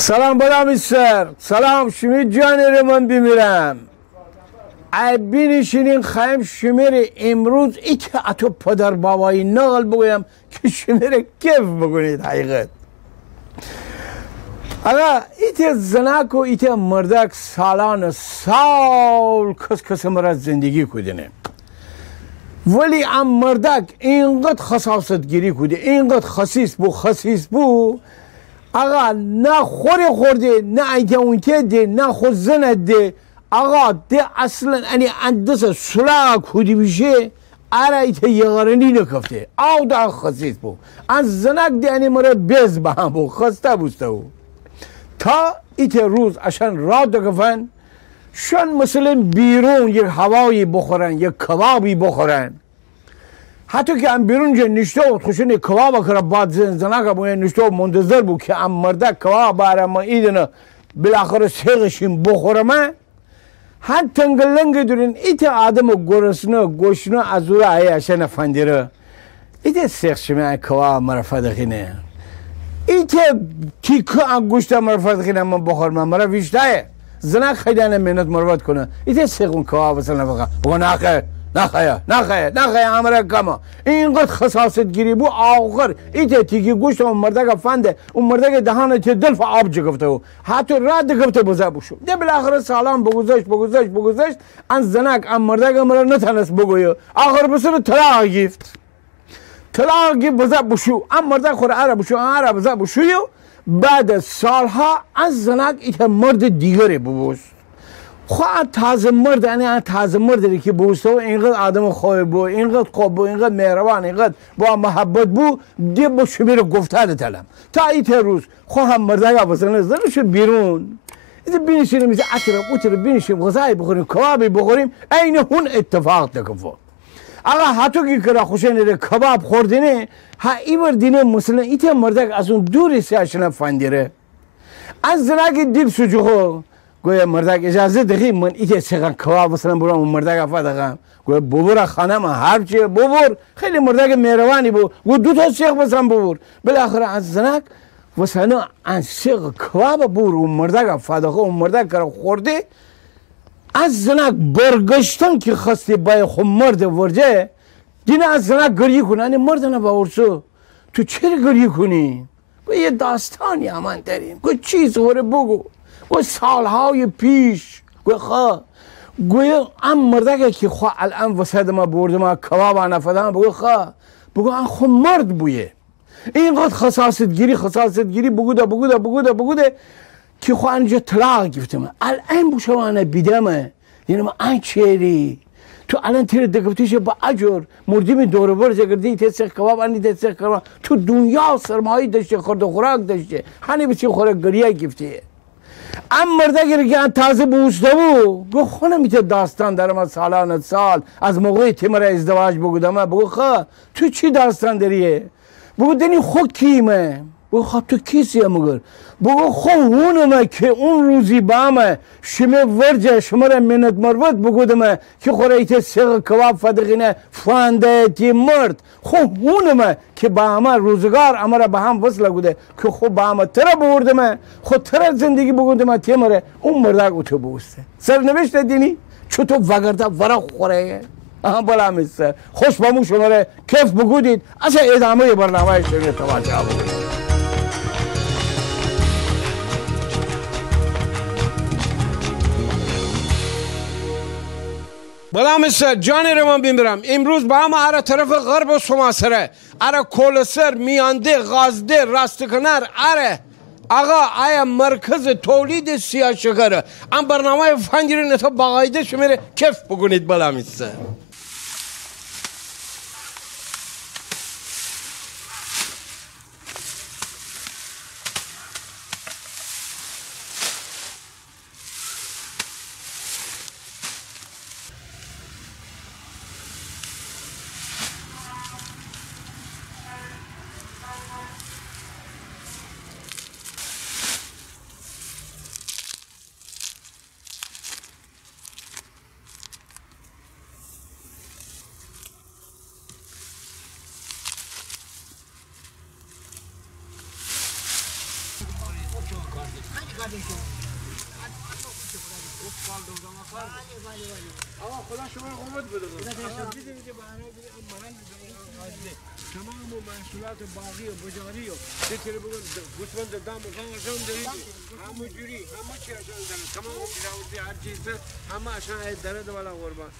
سلام برام سر سلام شمی جانر من بیمیرم ای بینشینین خواهیم شمیر امروز ای که اتو پدر بابایی نقل بگویم که شمیر کیف بگونید حقیقت اگه ایت زنک و ایت مردک سالان سال کس مرا زندگی کدینه ولی ام مردک اینقدر خصاصت گیری کده اینقدر خصیص بو آقا نه خوری خورده نه اینکه اونکه ده نه خود زند ده آقا ده اصلا یعنی اندس سلاک خودی بشه اره ایت یغرنی نکفته او ده خصیص بو از زنک ده یعنی مرا بیز به هم بو خسته بوسته بو تا ایت روز اشان را دکفن شان مثلا بیرون یک هوایی بخورن یک کبابی بخورن حتی که ام بیرون جه نشته و خوشن کباب کرد بعد زنک بوی نشته و منتظر بود که ام مرده کباب باره ما ایدنه بالاخره سیغشیم بخورم هن تنگلنگ دورین ایت آدم گرسنه گوشنه از او ای اشن فندیره ایت سیغشیم کباب مرا فدخینه ایت تیکه گوشت مرا فدخینه من بخورم مرا ویشته زنک خیلی منت مروت کنه ایت سیغون کباب مثلا بگه نخیر امره کما اینقدر خصاصت گیری بو آخر ایت تیکی گوشت اون مرده فنده اون مرده دهانه چه دلف آب جگفته و حتی رد گفته بزه بشو ده بالاخره سلام بگذشت ان زنک ام مرده مرا نتنست بگویو آخر بسر طلاق گیفت بزه بشو ام مرده خور عرب بزه بشویو بعد سالها از زنک ایت مرد دیگری ببوس خواه تازه مرد یعنی تازه مردی که بوسته و اینقدر آدم خوبی بو اینقدر خوب بو اینقدر مهربان اینقدر با محبت بو دی با شمیر گفتار تلم تا ایت روز خواه هم مرده که بسنه زنشو بیرون ایت بینشیم میزه اتر بینشیم غذایی بخوریم کبابی بخوریم این هون اتفاق دکفو اگه حتی که خوشه نیره کباب خوردینه ها ایور دینه مثلا ایت مرده از اون دوری سیاشنه فندیره از زنگ دیب سجوخو گویا مردک اجازه دهی من ایت سیغن کباب مثلا برام مردک افا دقم گویا ببور خانه من هر چیه ببور خیلی مردک مهربانی بود گویا دو تا سیغ مثلا ببور بالاخره از زنک مثلا ان سیغ کباب بور و مردک افا دقم و مردک کرا خورده از زنک برگشتن که خستی بای خو مرد ورجه دینه از زنک گریه کنه یعنی مردنه باورسو تو چرا گریه کنی؟ گویا یه داستانی همان داریم گویا چیز وره بگو و سالهای پیش گویا ام مرده که خواه الان وسط ما برده ما کباب نفدم بگو ان خو مرد بویه اینقدر خصاصت گیری بگوده که خواه انجا طلاق گفتم الان بوشوانه بیدمه یعنی ما این چیری تو الان تیر دکفتیش با اجر مردیم دوره برزه کردی تسیخ کباب انی تسیخ کباب تو دنیا سرمایی داشته خورد و خوراک داشته هنی بسی خوراک گریه گفته ام مرده که تازه بوسته گو خونه میته داستان دارم از سال از موقعی تیمره ازدواج بگودم بگو تو چی داستان داریه بگو دنی خود کیمه بگو تو کیسیه مگر بگو هونمه که اون روزی بامه شمه ورجه شما را منت مروت بگودمه که خوره ایت سیغ کباب فدقینه فانده تی مرد هونمه که با همه روزگار اما را به هم وصله گوده که با همه تره بوردمه تره زندگی بگودمه تیمره اون مرده تو بوسته سرنوشت دینی چو تو وگرده ورق خوره بلا میسته خوش بامو شما را کیف بگودید اصلا ادامه برنامه شما تماشا بگودید بلام سر جانی رو من بیمرم امروز با هم اره طرف غرب و سماسره اره کولسر میانده غازده راستکنر اره آقا آیا مرکز تولید سیاه شکره ام برنامه فنجیری نتا باقایده شمیره کیف بگونید بلام سر آقا خدا شما رو قوت بده. تمام محصولات باغی و بجاری و تیتر بگن گوسفند دام و خانشان دارید همه جوری همه چی اشان دارن تمام جراوزی هر چیز همه اشان درد والا قربان.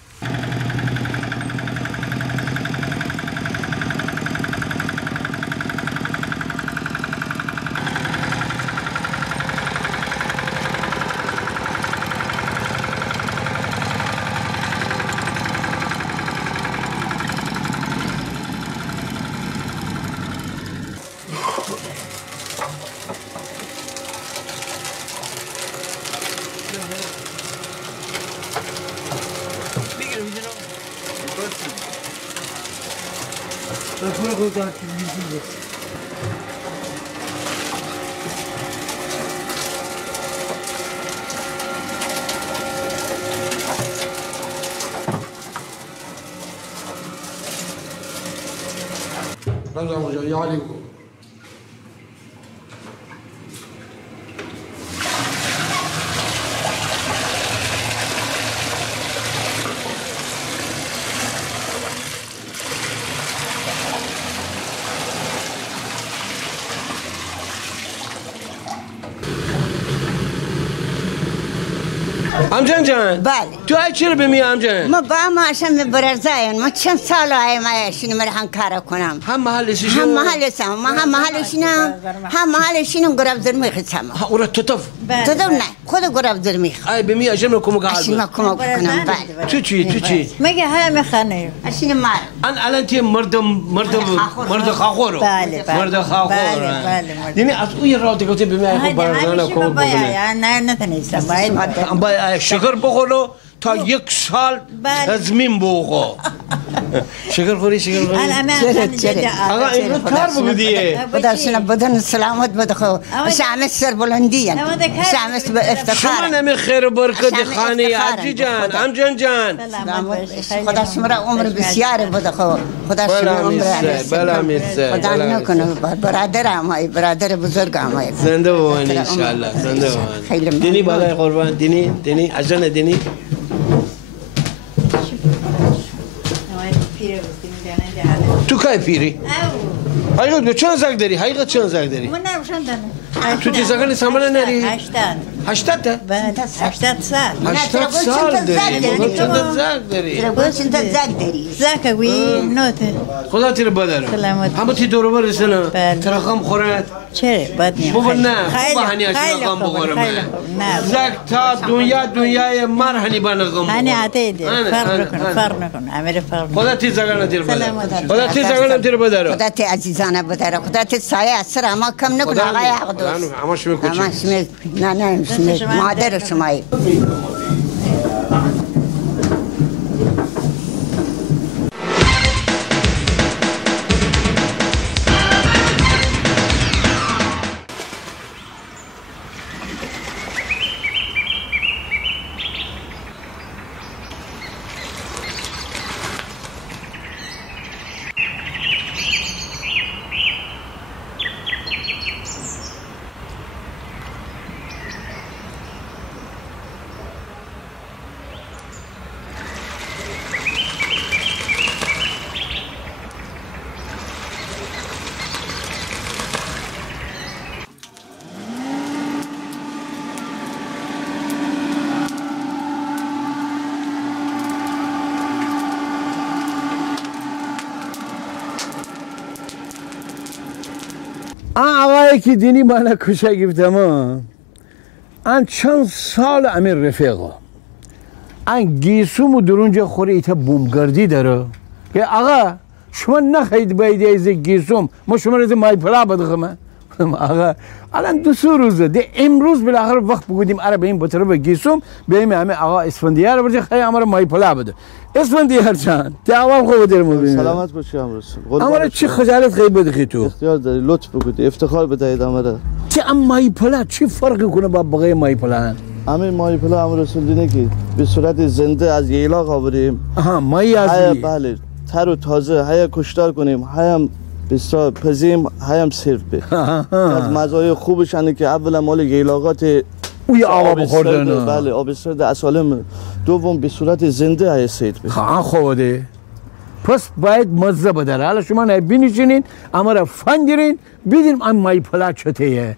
رضا مجا یا علیکم. امجان جان بله تو ای چرا بمی امجان؟ ما با ما عشان برزاین ما چند سال های ما اشین مرحن کار کنم هم محلشون هم محلشم ما هم محلشینم هم محلشینم گراب درمی خسام اورا تطف تدو نه خود گراب درمی ای بمی اشم کم قال اشین ما کم کنم بله تو چی مگه همه خانه اشین مار ان الان تی مرد خاخور بله مرد خاخور بله یعنی از اون راه دیگه بمی خب برزانا کم بکنه نه نتونستم باید شکر بخورو تا یک سال تضمین بخور شکر خوری آقا این رو کار بگودیه خدا شما بدن سلامت بده خو شامل سر بلندی شامل افتخار شما نمی خیر و برکت خانه عجی جان امجان جان خدا شما را عمر بسیار بده خو خدا شما عمر بلا میسه خدا نکنه برادر امای برادر بزرگ امای زنده بمانی انشالله زنده بمانی دینی بالای قربان دینی اجان دینی تو کی پیری؟ حقیقت چند زنگ داری؟ حقیقت چند زنگ داری؟ من نمیشم دارم تو تی زنگ سامانه نری؟ 80 تا؟ 80 سال 80 سال داری؟ چند زنگ داری؟ چند زنگ داری؟ زاک وی نوته خدا تیر بدر همه تی دور بر رسنا ترخم خورد چرا بد نیم بابا نه خوب هنی اشنا غم بخورم زک تا دنیای مر هنی بنا غم هنی عادی فرق نکن امیر فرق خدا تی زگان تیر بدر خدا تی زگان تیر بدر خدا تی عزیزانه بدر خدا تی سایه اثر اما کم نکن آقای حق دوست همش میکنی همش نه مادر شمایی آقایی که دینی بالا کشه گفتم ان چند سال امیر رفیقا ان گیسومو درونجا خوری ایتا بومگردی داره که آقا شما نخواهید باید از گیسوم ما شما رو از مایپلا بدخمه آقا الان 2 روزه ده امروز بالاخره وقت بگودیم اره به این بطره به گیسوم بیاییم همه آقا اسفندیار رو برجه خیلی همه مایپلا بده اسفندیار چند جواب خوب در مبینه سلامت باشی امروز امره چی خجالت خیلی بدخی تو اختیار داری لطف بکنی افتخار بدهید امره چه ام مایپلا چی فرقی کنه با بقیه مایپلا همین مایپلا امر رسول دینه که به صورت زنده از ییلاق آوریم آها مایی از بله تر و تازه هیا کشتار کنیم هیا بسیار پزیم هایم سرو به از مزایای خوبش اینه که اولا مال ییلاقات اوی آوا بخوردن بله آب سرد اسالم دوم به صورت زنده هستید خوده پس باید مزه بداره حالا شما بینشینین اما را فن گیرین بیدیم ام مای پلا چطه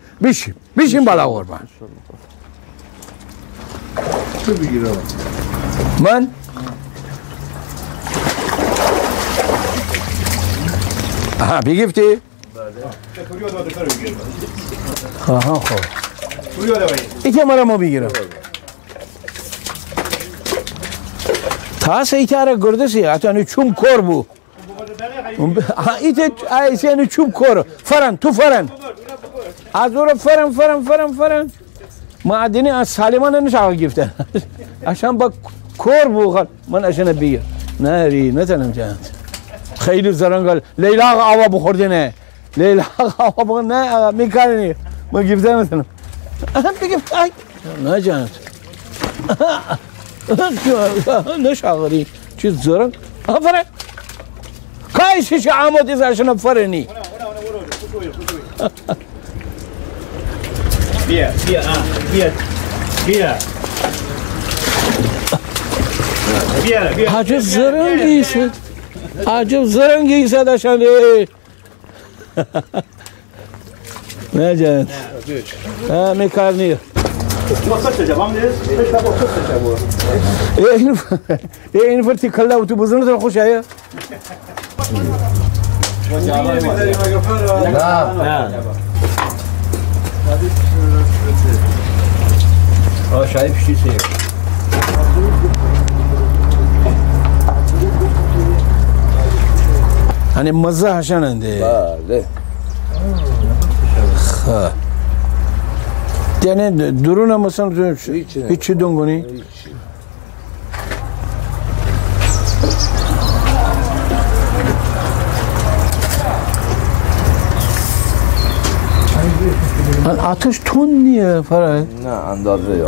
بشیم بالا قربان من aha بگیفتی؟ آها خوب ایکه مرا ما بگیرم تاس ایتاره گردسی حتی چوم کار بو ایتونه چوم کار فرن تو فرن از اون فرن معدنی از سالمان نشاق گرفتن عشان با کار بو من عشان بگیر نه ری نتنم جانت خیلی زرنگال لیلا آوا بخوردنه لیلا آوا بخوردنه نه میکردنی ما گرفتن نتنم بگیفت نه جانت نشاقری چیز زرنگ فرن کایشش عمودی زرشن فرنی بیا عجب زرنگی شد عجب زرنگی شد اشان نه جان میکردنی این فرتی کلا و تو بزنه تو خوش آیا نه شاید پیشی سیر hani مزه هشاننده بله خب یعنی درون مثلا هیچی دونگونی آتش تون نیه فرای نه اندازه یا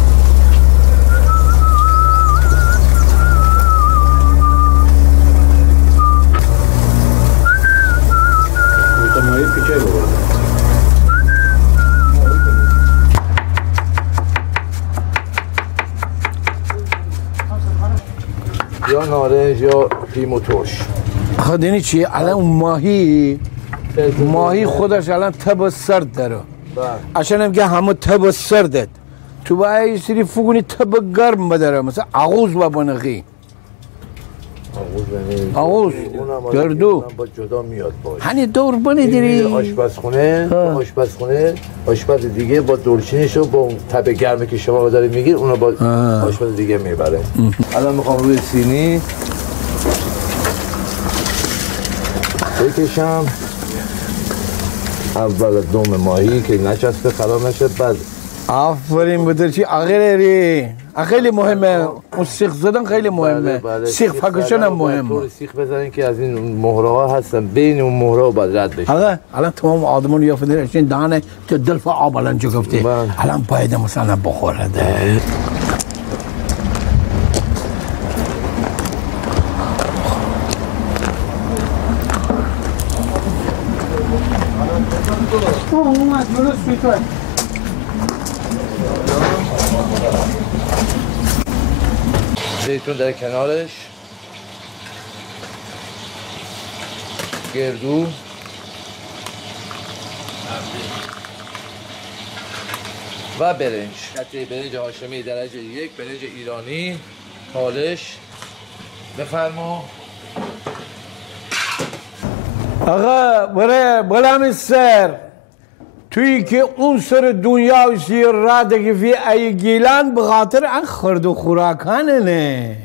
یا نارنج یا لیمو ترش آخه دینی چیه؟ الان اون ماهی خودش الان تب سرد داره عشان هم که همه تب سردد تو باید یه سری فوگونی تب گرم بداره مثلا آغوز با بنقی آغوز گردو با جدا میاد باید هنی دور بنی دیری آشپزخونه آشپز دیگه با دورچینشو با اون تب گرمه که شما داری میگیر اونو با آشپز دیگه میبره الان میخوام روی سینی بکشم اول دوم ماهی که نچسبه خراب نشه بعد آفرین بدرچی آخری خیلی مهمه اون سیخ زدن خیلی مهمه سیخ پاکشن هم مهمه طور سیخ بزنین که از این مهره ها هستن بین اون مهره ها باید رد بشه الان تمام آدمان یافته این دانه تو دلف آب الان چه گفته الان باید مثلا بخوره ده زیتون در کنارش گردو و برنج قطعه برنج هاشمی درجه 1 برنج ایرانی حالش بفرما آقا برای بلام سر توی که اون سر دنیا سیر رادگی فی ای گیلان بخاطر ان خرد و خوراکانه نه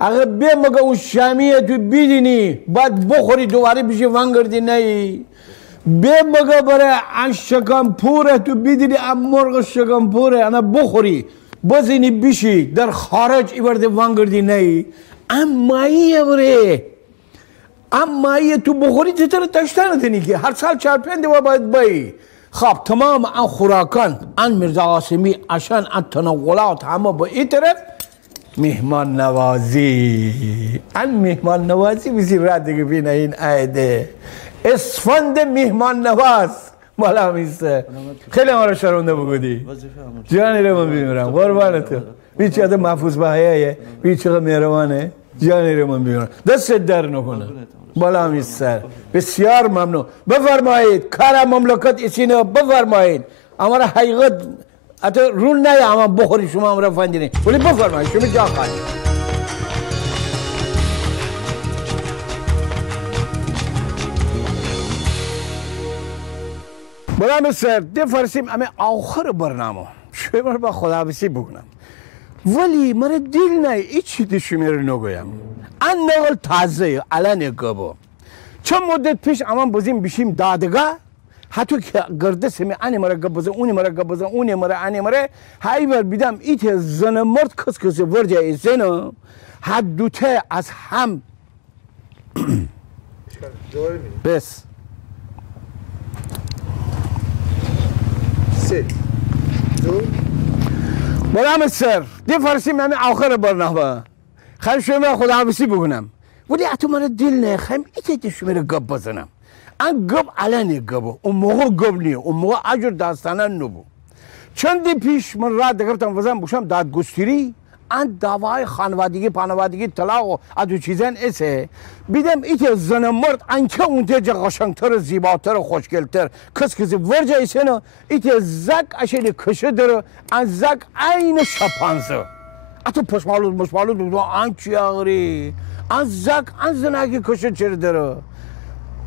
اگه به مگه اون شامیه تو بیدینی بعد بخوری دوباره بشی وانگردی نه به مگه برای ان شکمپوره تو بیدینی ان مرغ شکمپوره انا بخوری بزینی بشی در خارج ایورده وانگردی نه اماییه بره اماییه تو بخوری چطور تشتانه دنی که هر سال 4-5 دفعه باید بایی خب تمام ان خوراکان ان مرزا قاسمی عشان ان تنقلات همه با این طرف مهمان نوازی ان مهمان نوازی بسی رد دیگه بین این عیده اسفند مهمان نواز بالا میسته خیلی ما رو شرمنده بگودی جانی رو من بیمرم قربان تو بیچه آدم محفوظ بحیه بیچه مهربانه جانی رو من بیمرم دست در نکنه بالا میسته بسیار ممنون بفرمایید کار مملکت اسینه بفرمایید اما را حقیقت حتی رون نه اما بخوری شما هم را فندینه ولی بفرمایید شما جا خواهید برام سر ده فرسیم اما آخر برنامه شما با خداحافظی بگونم ولی مرا دیل نه هیچ چیزی شما رو نگویم ان نقل تازه الان گبو چند مدت پیش اما بزیم بشیم دادگاه حتی که گرده سمی انی مرا گبزه اونی مرا گبزه اونی مرا انی مرا هایی بر بیدم ایت زن مرد کس کسی ورجه ایزنو حد دوته از هم بس سه دو برام سر دی فرسیم همه آخر برنامه خیلی شما خداحافظی بگونم ولی اتو من دل نه خیلی ایت شما رو گب بزنم ان گب علنی گبو اون موقع گب نیه اون موقع اجر داستانه نبو چندی پیش من راه دگرتم وزن بوشم دادگستری ان دعوای خانوادگی طلاق و ادو چیزن اسه بیدم ایت زن مرد انکه اونجا جا قشنگتر زیباتر و خوشگلتر کسی ورجا ایسه نه ایت زک اشیلی کشه داره ان زک این شپانزه اتو پشمالود بگو ان چی آغری ان زک ان زنگی کشه چرا داره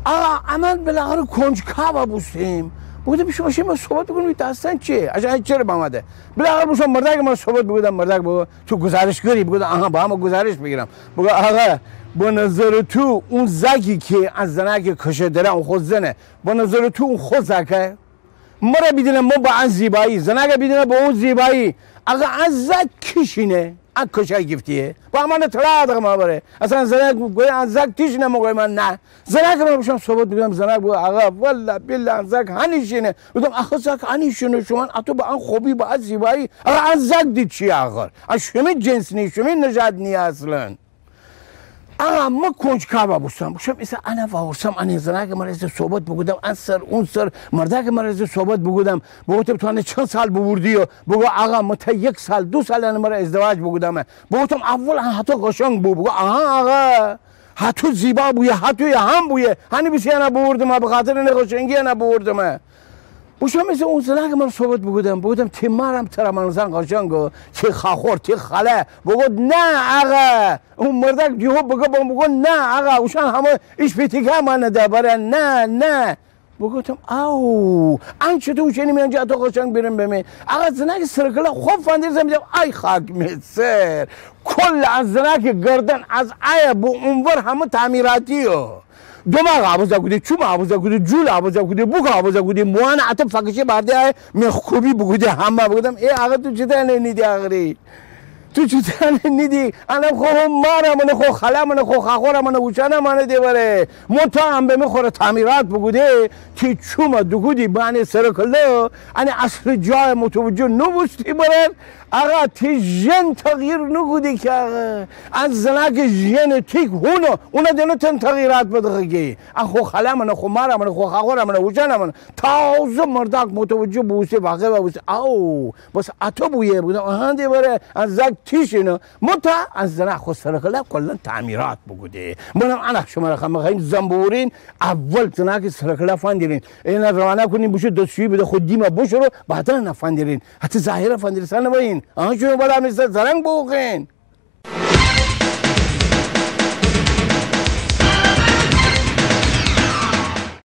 آقا امان بالاخره کنجکاوا بودیم بودم شما ما صحبت بکنیم داستان چیه اجازه چرا بامده بالاخره بودم مردک ما صحبت بگودم مردک بگو تو گزارشگری بگو آها با هم گزارش بگیرم بگو آقا با نظر تو اون زکی که از زنک کشه داره اون خود زنه با نظر تو اون خود زکه مرا بیدینم ما با از زیبایی زنک بیدینم با اون زیبایی آقا از زک کشینه ان کشه گفتیه با من اطلاع دارم بره اصلا زنک گوی ان زک تیش نموگوی من نه زنک رو بشم صحبت بگم زنک بگو آقا والله بالله ان زک هنیشینه بگم آخه زک هنیشینه شما اتو با ان خوبی با از زیبایی آقا ان زک دید چی آخر شما جنس نی شما نژاد نی اصلا آقا ما کنجکاوا بودم باشم ایسا انا وارسم ان زنک مرز صحبت بگودم ان سر اون سر مردک مرز صحبت بگودم بگوتم تو ان چند سال بوردی و بگو آقا متا یک سال دو سال ان مرا ازدواج بگودم بگوتم اول حتی قشنگ بگو آها آقا حتی زیبا بویه حتی هم بویه هنی بیسی انا بوردم به خاطر ان قشنگی انا بوردم باشم ایسا اون زنک مرا صحبت بگودم تیمارم ترا منزن قشنگو چه خاخور چه خاله بگود نه آقا اون مردک دیو بگو نه آقا اوشان همه ایش پیتیکا من دبره نه بگوتم او انچه تو اوشنی میانجا تو قشنگ بیرم بمی آقا زنک سرکلا خوب فاندیرزم میدم ای خاک مصر کل از زنک گردن از ای بو اونور همه تعمیراتیو دماغ آبازه کودی چوب آبازه کودی جول آبازه کودی بوک آبازه کودی موان عطب فکشی برده مخوبی بگودی همه بگودم ای آقا تو چطور نیدی آقری تو چطور نیدی انا خو مارا من خو خلا من خو خاخورا من وچانا من دیواره منتا هم به میخوره تعمیرات بگوده که چوما دگودی بانی سرکلو انا اصل جای متوجه نبوستی برد آقا تی جن تغییر نگودی که آقا از زنک جن تیک هونو اونا دنو تن تغییرات بدخگی اخو خلا من خو مارا من خو خاخورا من وچانا من تازه مردک متوجه بوستی واقع بوستی او بس اتو بویه بودم آهان دیواره از زک تیشینو متا از زنک خو سرکلا کلا تعمیرات بگوده منم انا شما رخم خواهیم زنبورین اول زنک سرکلا فاندیرین اینا روانه کنیم بوشه دستشویی بده خود دیما بوشه رو بعدا نفاندیرین حتی ظاهره فاندیرسان نباین آن شما بالا میسته زرنگ بوخین